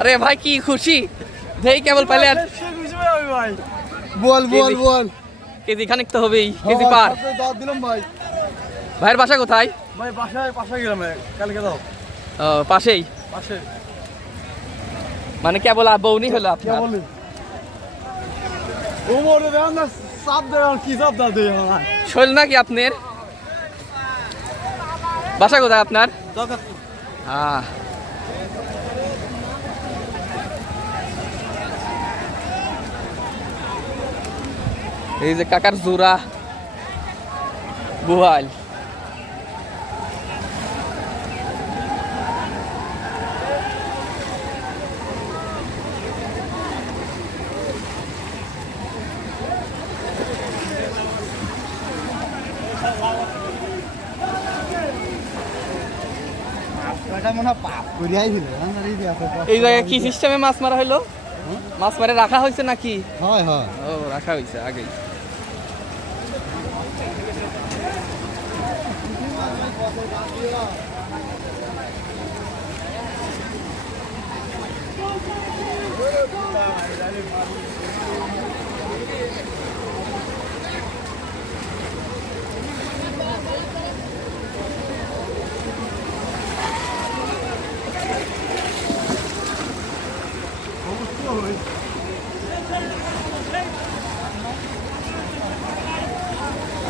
আরে ভাই কি খুশি? দেই কেবল পাইলে আর ভাই বল বল। বল। কেজি খানিক তো হবেই কেজি পার। দিলাম ভাই। ভাইয়ের বাসা কোথায়? ভাই বাসায় পাশে গেলাম কালকে দাও ও, পাশেই? পাশে। মানে কেবল বৌনি হলো আপনার? বলি ও মোরে দেন না সাপ দেন কি সাপ শৈল নাকি আপনার? বাসা কোথায় আপনার? আহ। এই যে কাকার জোড়া করিয়াই এই জায়গায় কি সিস্টেমে মাছ মারা হলো মাছ মারে রাখা হয়েছে নাকি? হয় হয়। ও রাখা হয়েছে আগেই।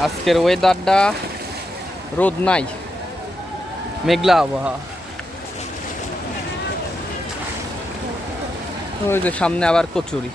আজকের ওয়েদারটা রোদ নাই মেঘলা আবহাওয়া। ওই যে সামনে আবার কচুরি।